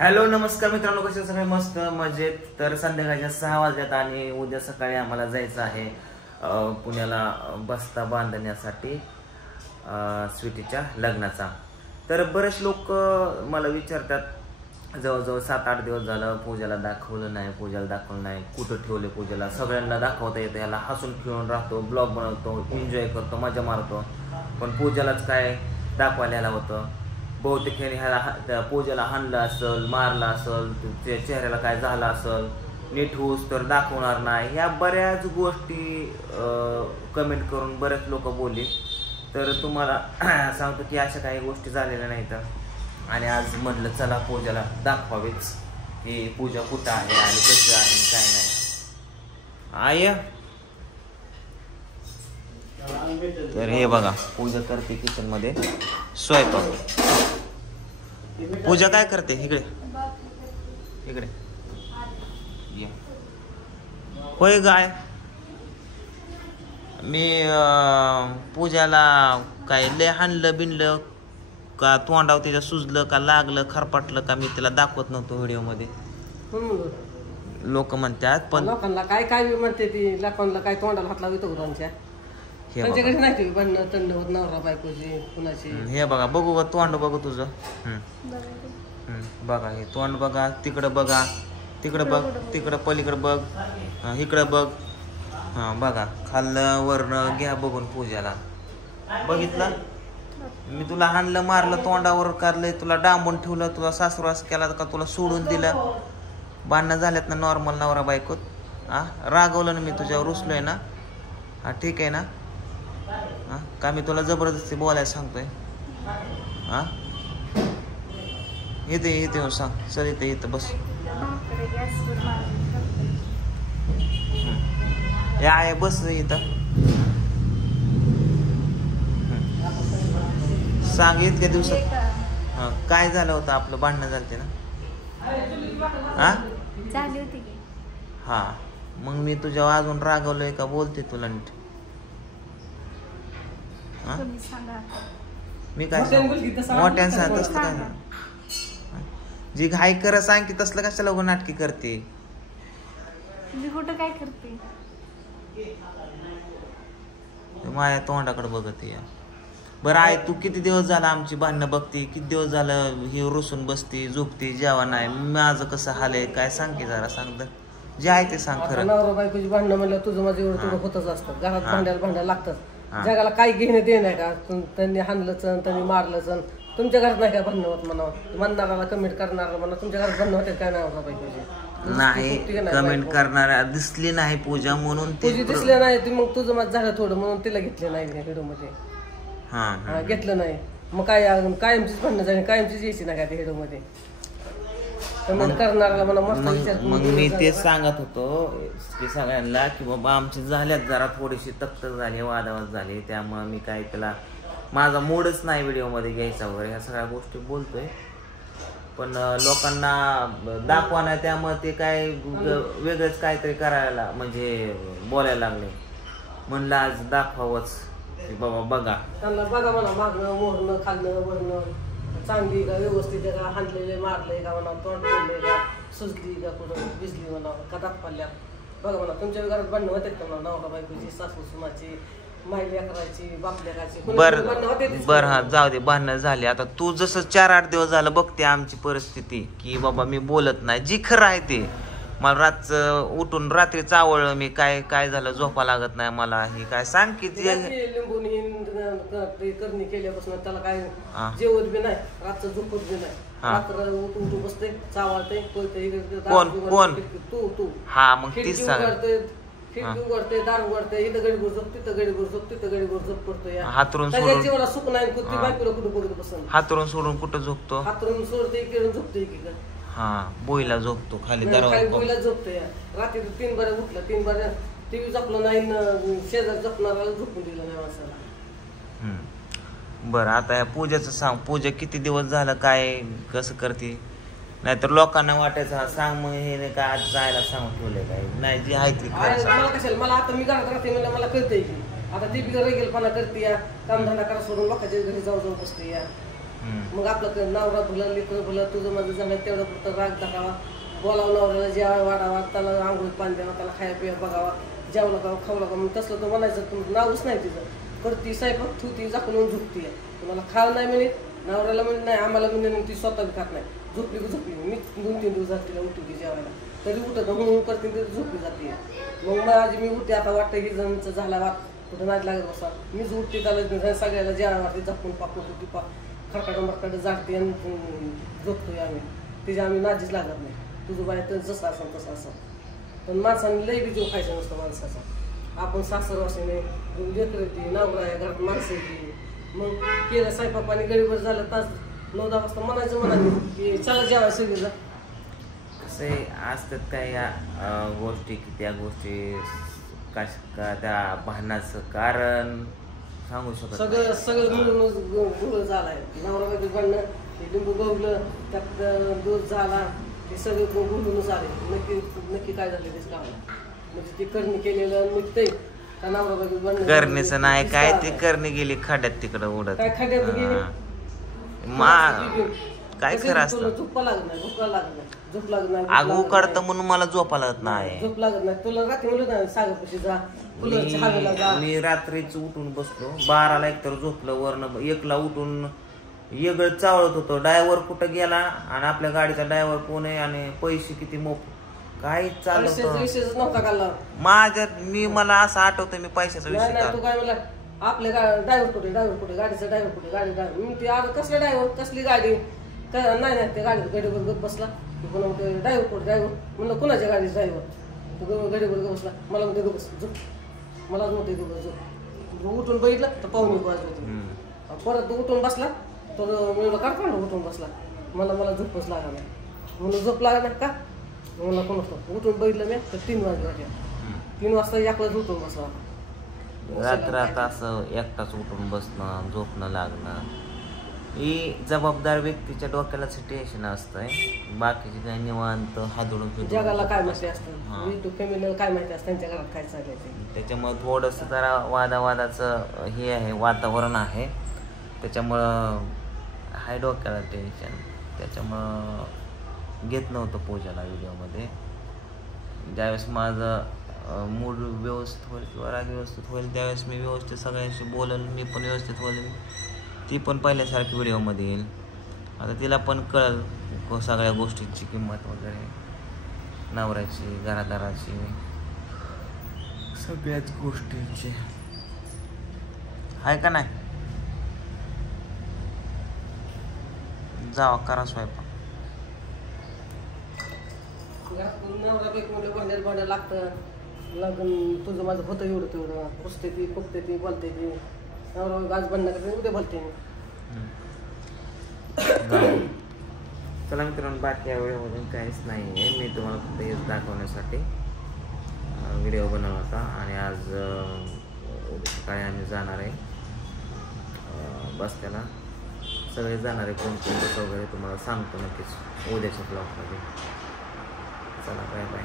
Hello नमस्कार मित्रांनो, कसे सगळे मस्त मजेत. तर संध्याकाळच्या 6 वाजल्यात आणि उद्या सकाळी आम्हाला जायचं आहे पुण्याला बस्ता बांधण्यासाठी स्वीटीच्या लग्नाचा. तर बरेच लोक मला विचारतात, जवळजवळ 7-8 दिवस झालं पूजाला दाखवलं नाही, कुठं ठेवले पूजाला. सगळ्यांना दाखवता येतं, याला हसून खेळून राहतो, ब्लॉग बनवतो, एन्जॉय करतो, मजा मारतो, पण पूजालाच काय दाखवायला होतं. बहुतेक ह्याला पूजाला हाणलं असेल, मारलं असेल, चेहऱ्याला काय झालं असेल, नीट होऊस तर दाखवणार नाही. ह्या बऱ्याच गोष्टी कमेंट करून बरेच लोक बोलले. तर तुम्हाला सांगतो की अशा काही गोष्टी झालेल्या नाहीत. आणि आज म्हटलं चला पूजाला दाखवावीच की पूजा कुठं आहे आणि कशी आहे काय नाही. आय तर हे बघा, पूजा करते किचन मध्ये स्वयंपाक. पूजा काय करते? इकडे होय गाय. मी पूजाला काय लय हाणलं बिनलं का, तोंडाव तिच्या सुजलं का, लागलं खरपाटलं का, मी तिला दाखवत नव्हतो व्हिडिओ मध्ये. लोक म्हणतात, पण लोकांना काय काय म्हणते ती, लोकांना काय तोंडाला हात लावतो त्यांच्या. त्यांच्याकडे नाही ती भांडणं तंड होत नवरा बायकोची कुणाची. हे बघा, बघू ग तोंड बघू तुझं. बघा हे तोंड बघा, तिकडं बघा, तिकडं बघ, तिकडं पलीकडं बघ, इकडं बघ. हा बघा, खाल्लं वरनं घ्या बघून पूजाला. बघितलं, मी तुला हाणलं मारलं, तोंडावर काढलंय, तुला डांबून ठेवलं, तुला सासुरास केला का, तुला सोडून दिलं. भांडणं झाल्यात ना नॉर्मल नवरा बायकोत. रागवलं ना मी तुझ्यावर, रुसलोय ना. हा ठीक आहे ना. का मी तुला जबरदस्ती बोलायला सांगतोय? इथे येऊन सांग, चल इथं बस. या आहे बस इथं. सांग इतक्या दिवसात काय झालं होतं आपलं, भांडणं झालते ना. झाली होती की. हा मग मी तुझ्या अजून रागवलोय का, बोलते तुला नीट. मी काय मोठ्यानं सांग, तसलं काय जी घाई कर सांग की, तसलं कशाला उगा नाटकी करते. मी कुठं काय करते, माझ्या तोंडाकडे बघते. बरं आहे, तू किती दिवस झाला आमची भांडणं बघते, किती दिवस झालं ही रुसून बसती, झोपती, जेवा नाही. माझं कसं हाल आहे काय सांग की, जरा सांग. जे आहे ते सांग खरं. नवरा बायकोची भांडणं म्हणलं तुझं माझं एवढं थोडं होतच असतं. घरात भांडायला लागतात. जगाला काही घेणं ते नाही का, त्यांनी हाणलंच त्यांनी मारलंच. तुमच्या घरात नाही का भांडणं होत म्हणावं, म्हणणाराला कमेंट करणार म्हणा तुमच्या घरात भांडणं होते काय नवरा बायकोची. नाही कमेंट करणाऱ्या दिसली नाही पूजा म्हणून तुझी दिसले नाही ती, मग तुझं माझं झालं थोडं म्हणून तिला घेतले नाही व्हिडिओ मध्ये. घेतलं नाही मग काय, कायमचीच भांडणं झाली, कायमचीच यायची नाही का त्या व्हिडिओ मध्ये. करणाऱ्याला मला मग मी तेच सांगत होतो की सगळ्यांना की बाबा आमची झाल्यात जरा थोडीशी तक्तक झाली, वादावाद झाली, त्यामुळे मी काय त्याला माझा मूडच नाही व्हिडिओ मध्ये घ्यायचा वगैरे, ह्या सगळ्या गोष्टी बोलतोय. पण लोकांना दाखवा नाही, त्यामुळे ते काय वेगळंच काहीतरी करायला म्हणजे बोलायला लागले. म्हणलं आज दाखवावंच बाबा, बघा त्यांना बघा म्हणा, मागणं मोहरणं खाल्लं वरणं चांगली का, व्यवस्थित का, हाणलेले मारले का म्हणा, तोंड पडले का, सुजली का, कुठं भिजली म्हणा का, दात पडल्यात बघा म्हणा. तुमच्या घरात भांडणं होते का म्हणा, नवरा बायकोची, सासू सुनाची, मायल्या करायची, बापल्याची. बर हा जाऊ दे, भांडणं झाली. आता तू जसं 4-8 दिवस झालं बघते आमची परिस्थिती की बाबा मी बोलत नाही, जी खरं आहे ते. मला रातचं उठून रात्री चावळलं मी, काय झालं, झोपा लागत नाही मला, हे काय सांग की. लिंबून करणी केल्यापासून त्याला काय जेवत बी नाही, रातचं झोपत बी नाही, रात्र उठून बसते, चावळते, कोण तू हा मग तीच सांग. खिडकी उघडते, दार उघडते, इथं गडीभर झोप, तिथं गडीभर झोप, तिथं गडीभर झोप करतो. हातरून सोडून सुख नाही, कुठली बायकोला कुठं बघत बसून हातरून सोडून कुठं झोपतो, हातरून सोडते इकडे झोपते इकडे. बोईला झोपतो खाली, बोईला झोपते. रात्री 3 बार उठलं, 3 बार टीव्ही जपलं नाही, शेजार जपणाऱ्याला झोपून दिलं नाही माणसाला. बरं आता या पूजेचं सांग, पूजा किती दिवस झालं काय कसं करते, नाहीतर लोकांना वाटायचं सांग मग हे नाही काय आज जायला सांगून ठेवले काय नाही, जी आहे ती मला कशाला. मला आता मी घरात राहते म्हणजे मला कळतंय की आता ती बिगर रेगेलपणा करते, कामधंदा करा सोडून लोकांच्या घरी जाऊ बसते. मग आपलं नवरा भुला लेकरं भुला तुझं माझं झालं तेवढं पुरतं राग दाखावा, बोलावं नवऱ्याला जेवायला वाढावा, त्याला आंघोळ पाणी द्यावा, त्याला खाया पिया बघावा, जेवला का खाऊ का. मग तसलं तर म्हणायचं तुमचं नावच नाही तिचं. करती स्वयंपाक ठेवती झाकून झोपती आहे. तुम्हाला खावं नाही म्हणे, नवऱ्याला म्हणे नाही, आम्हाला म्हणे ती स्वतः बी खात नाही. झोपली की झोपली. मी 2-3 दिवस जाते तिला उठली जेवायला, तरी उठत म्हणून करते तरी झोपली जाते. मग माझी मी उठते आता वाटतं की जणचं झाला वाट कुठं नाही लागत बसा. मीच उठते त्याला सगळ्याला जेवायला वाटते झाकून पाकून होती खडकाडं मरकाडं जाडते आणि झोपतोय आम्ही. तिच्या आम्ही नाजीच लागत नाही. तुझं बाय तर जसं असं तसं असं. पण माणसाने लई बी जीव खायचा नसतं माणसाचा. आपण सासर वाशीने लेकरं येते, नवरा आहे, घरात माणसं येते. मग केलं स्वयंपाक पाणी गडीभर झालं तास 9-10 वाजता म्हणायचं की चला जेवायला सगळीला. कसे असतात काय या गोष्टी की त्या गोष्टी का त्या भांडणाचं कारण सांगू शकत सगळं मिळूनच गुळ झालाय. नवरा बायको भांडणं, लिंबू गवलं, त्यात दूध झाला, ते सगळं गुळूनच आले. नक्की काय झालं तेच कामाला. म्हणजे ते करणी केलेलं निघतंय का नवरा बायको भांडणं करणीचं नाही काय, ते करणी गेली खड्यात तिकडं उडत. काय खड्यात गेली काय खरं असतं. झोपा लागत नाही, भूका लागत नाही, झोप लागत नाही. आग उकडतं म्हणून मला झोपा लागत नाही. झोप लागत नाही. तुला रात्री म्हणलं ना सागरपाशी जा, फुलाच्या हवेला जा. मी रात्रीच उठून बसलो 12ला एकतर झोपलं, वरनं 1ला उठून वेगळं चावळत होतं. ड्रायव्हर कुठं गेला आणि आपल्या गाडीचा ड्रायव्हर कोण आहे आणि पैसे किती मोफ काय चालत विषयच नव्हता काढला माझ्यात. मला असं आठवतं मी पैशाचा नाही विषय तू काय म्हणला आपल्या ड्रायव्हर कुठे गाडीचा ड्रायव्हर कुठे गाडी ड्रायव्हर. मी ते आलं कसला ड्रायव्हर कसली गाडी नाही ते गाडीवर बसला. पुन्हा म्हणते ड्रायव्हर कुठे ड्रायव्हर. म्हणलं कुणाच्या गाडीचा ड्रायव्हर. तू गाडीवर बसला. मला म्हणते गबस झोप, मलाच म्हणते गबस झोप. उठून बघितलं तर पाहुणे वाजवते. परत उठून बसला तर मी काढ उठून बसला. मला झोपच लागला नाही. म्हणून झोप लागला नाही का मला कोण उठून बघितलं मी तर 3 वाजले. 3 वाजता एकलाच उठून बसला. रात्रात असं एकटाच उठून बसणं, झोपणं लागणं ही जबाबदार व्यक्तीच्या डोक्याला टेन्शन असतंय. बाकीचे काही निवांत हादडून जगाला काय माहिती असतं, युट्यूब फॅमिलीला काय माहिती असतं त्यांच्या घरात काय चाललंय. त्याच्यामुळं थोडंसं जरा वादावादाचं हे आहे, वातावरण आहे. त्याच्यामुळं हाय डोक्याला टेन्शन. त्याच्यामुळं घेत नव्हतं पूजाला व्हिडिओमध्ये. ज्यावेळेस माझं मूड व्यवस्थित होईल किंवा राग व्यवस्थित होईल त्यावेळेस मी व्यवस्थित सगळ्यांशी बोलेल, मी पण व्यवस्थित बोलेल, ती पण पहिल्यासारखी व्हिडिओमध्ये येईल. आता तिला पण कळेल सगळ्या गोष्टींची किंमत वगैरे, नवऱ्याची, घरादाराची, सगळ्याच गोष्टींची. आहे का नाही? जावा करा स्वयंपाक. नवरा बायको म्हणलं भांड्याला लागतं. लग्न तुझं माझं होतं एवढं तेवढं. पुसते ती, फुकते ती, बोलते ती. नवरा आज बंद करते उद्या बोलते मी. चला मित्रांनो, बाकी या व्हिडिओमधून काहीच नाही आहे. मी तुम्हाला फक्त हेच दाखवण्यासाठी व्हिडिओ बनवला होता. आणि आज उद्या सकाळी आम्ही जाणार आहे बसत्याला. सगळे जाणार आहे, कोण कोण कसं वगैरे तुम्हाला सांगतो नक्कीच उद्याच्या ब्लॉगमध्ये. चला बाय बाय.